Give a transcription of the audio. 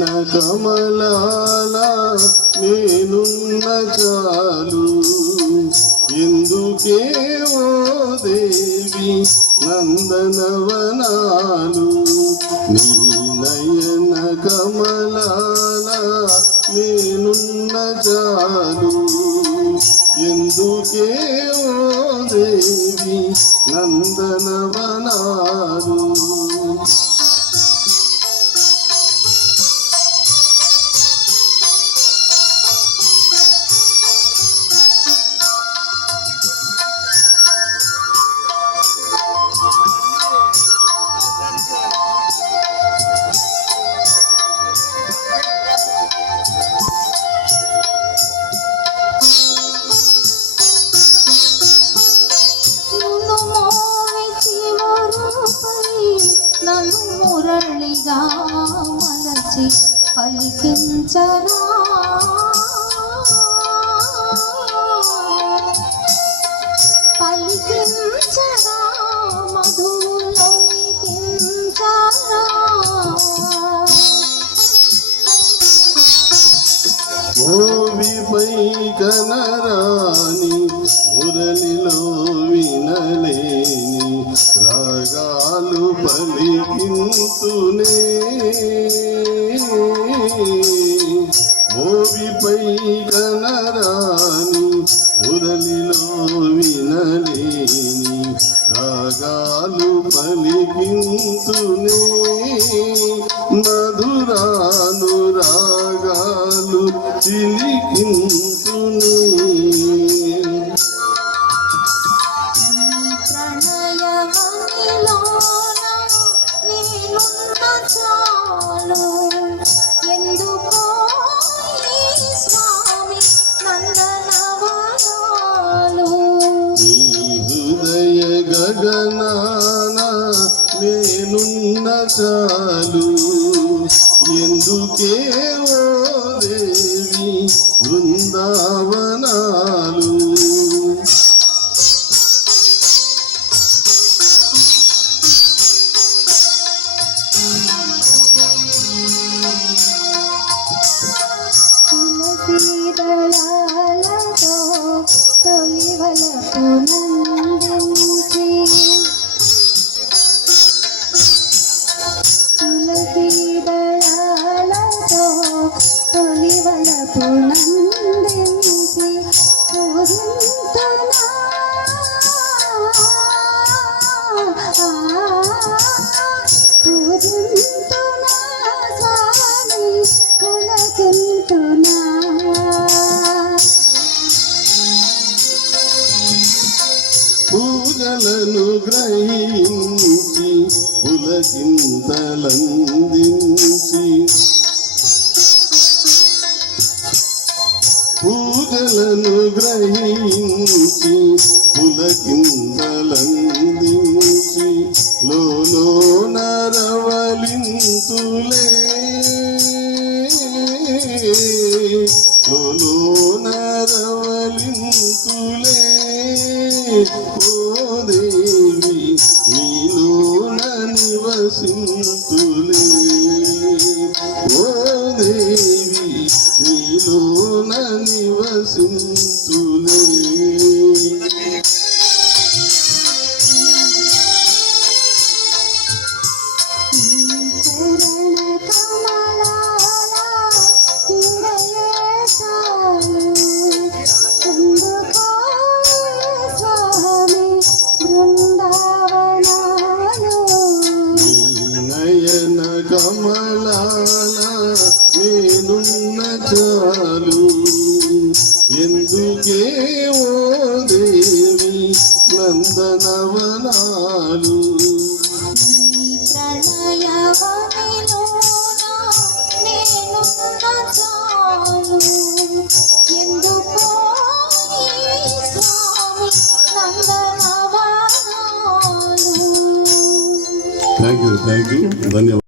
కమలాల నేనున్న చాలు ఎందుకే ఓ దేవి నందనవనాలు నీ నయన కమలాల నేనున్న చాలు ఎందుకే ఓ దేవి నందనవనాలు నన్ను మురళిగా మలచి పలికించరా పలికించరా మధులో లిఖించరా ఓవిపై కనరాని మురళిలో వినలేని రాగాలు పలికింతునే ఓవిపై కనరాని మురళిలో వినలేని రాగాలు పలికింతునే మధురాను రాగాలు చిలికింతునే ఎందుకో స్వామి నందనవనాలు నీ హృదయ గగనాన నేనున్న చాలు ఎందుకే ఓ దేవి బృందావనాలు తులసీదళాలతో తొలివలపు నందించి తులసీదళాలతో తొలివలపు నందించి పూజింతునా పూజింతునా స్వామి పులకింతునా పూజలను గ్రహించి పులకింతలందించి పూజలను గ్రహించి పులకింతలందించి లోలో నరవలింతులే లోలో నరవలింతులే ఓ దేవి నీలోన నివసింతులే ఓ దేవి నీలోన నివసింతులే కమలాల నేనున్న చాలు ఎందుకే ఓ దేవి నందనవనాలు ప్రణయవనిలోన నేనున్న చాలు ఎందుకో స్వామి నందనవనాలు థ్యాంక్ యూ ధన్యవాదాలు.